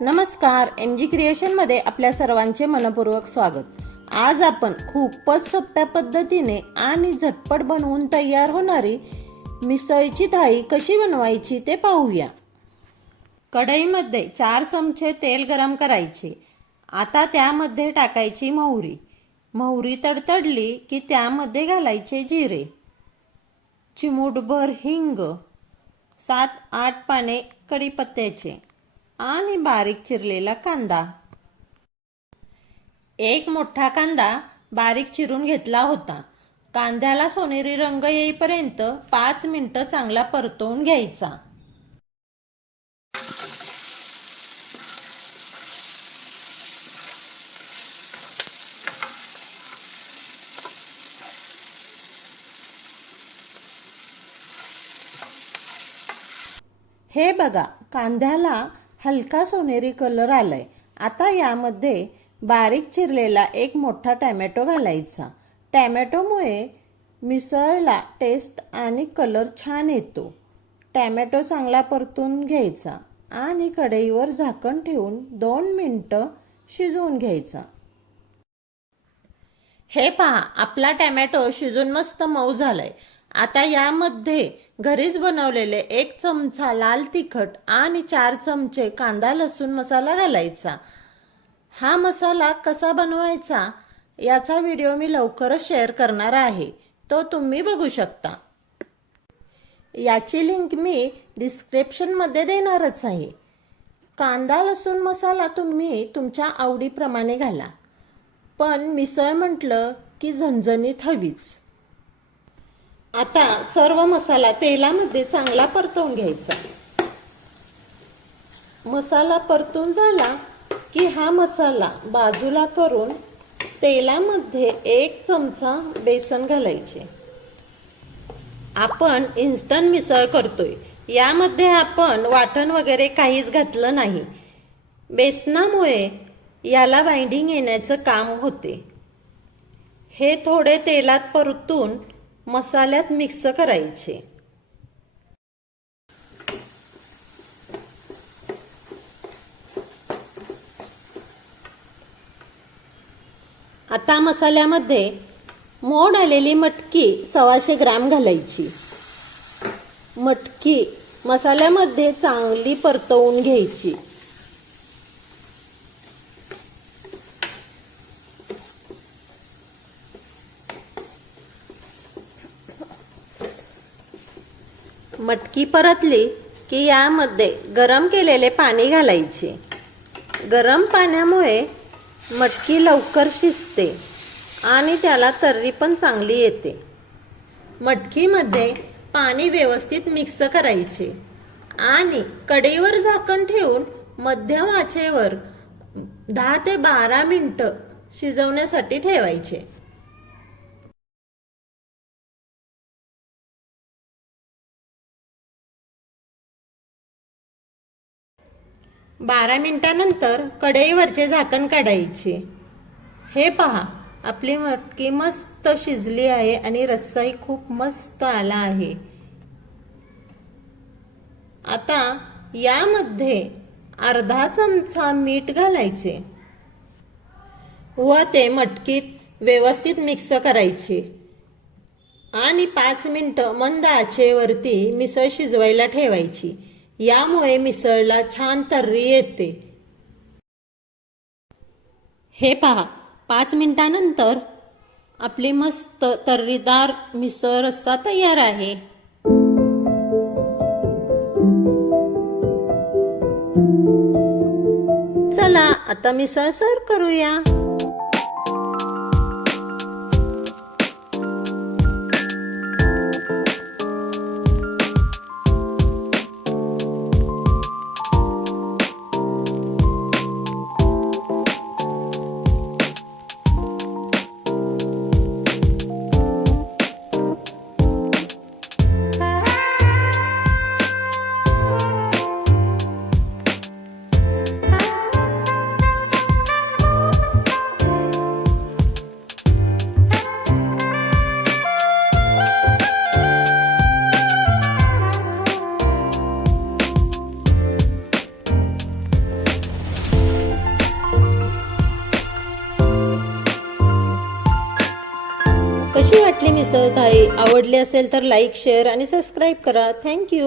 नमस्कार M G क्रिएशनमध्ये आपल्या सर्वांचे मनपूर्वक स्वागत. आज आपण खूपच सोप्या पद्धतीने आणि झटपट बनवून तयार होणारी मिसळची थाळी कशी बनवायची ते पाहूया. कढईमध्ये चार चमचे तेल गरम करायचे. आता त्यामध्ये टाकायची मोहरी. मोहरी तडतडली की त्यामध्ये घालायचे जिरे. चिमूटभर हिंग. सात आठ पाने कढीपत्त्याचे. आणि बारीक चिरलेला कांदा. एक मोठा कांदा बारीक चिरून घेतला होता. कांद्याला सोनेरी रंग येईपर्यंत पाच मिनिटं चांगला परतवून घ्यायचा. हे बघा कांद्याला हलका सोनेरी कलर आलाय. आता यामध्ये बारीक चिरलेला एक मोठा टॅमॅटो घालायचा. टॅमॅटोमुळे मिसळला टेस्ट आणि कलर छान येतो. टॅमॅटो चांगला परतून घ्यायचा आणि कढईवर झाकण ठेवून दोन मिनटं शिजवून घ्यायचा. हे पहा आपला टॅमॅटो शिजून मस्त मऊ झालाय. आता यामध्ये घरीच बनवलेले एक चमचा लाल तिखट आणि चार चमचे कांदा लसूण मसाला घालायचा. हा मसाला कसा बनवायचा याचा व्हिडिओ मी लवकरच शेअर करणार आहे. तो तुम्ही बघू शकता. याची लिंक मी डिस्क्रिप्शनमध्ये देणारच आहे. कांदा लसूण मसाला तुम्ही तुमच्या आवडीप्रमाणे घाला. पण मिसळ म्हटलं की झणझणीत हवीच. आता सर्व मसाला तेलामध्ये चांगला परतवून घ्यायचा. मसाला परतून झाला की हा मसाला बाजूला करून तेलामध्ये एक चमचा बेसन घालायचे. आपण इन्स्टंट मिसळ करतोय. यामध्ये आपण वाटण वगैरे काहीच घातलं नाही. बेसनामुळे याला बाइंडिंग येण्याचं काम होते. हे थोडे तेलात परतून मसाल्यात मिक्स करायचे. आता मसाल्यामध्ये मोड आलेली मटकी सव्वाशे ग्रॅम घालायची. मटकी मसाल्यामध्ये चांगली परतवून घ्यायची. मटकी परतली की यामध्ये गरम केलेले पाणी घालायचे. गरम पाण्यामुळे मटकी लवकर शिजते आणि त्याला तर्री पण चांगली येते. मटकीमध्ये पाणी व्यवस्थित मिक्स करायचे आणि कडेवर झाकण ठेवून मध्यम आचेवर दहा ते बारा मिनटं शिजवण्यासाठी ठेवायचे. बारा मिनटानंतर कढईवरचे झाकण काढायचे. हे पहा आपली मटकी मस्त शिजली आहे आणि रस्साही खूप मस्त आला आहे. आता यामध्ये अर्धा चमचा मीठ घालायचे व ते मटकीत व्यवस्थित मिक्स करायचे. आणि पाच मिनटं मंद आचेवरती मिसळ शिजवायला ठेवायची. यामुळे मिसळला छान तर्री येते. हे पहा पाच मिनिटानंतर आपली मस्त तर्रीदार मिसळ रस्सा तयार आहे. चला आता मिसळ सर्व करूया. कशी वाटली मिसळ थाळी आवडली असेल तर लाईक शेअर आणि सबस्क्राईब करा. Thank you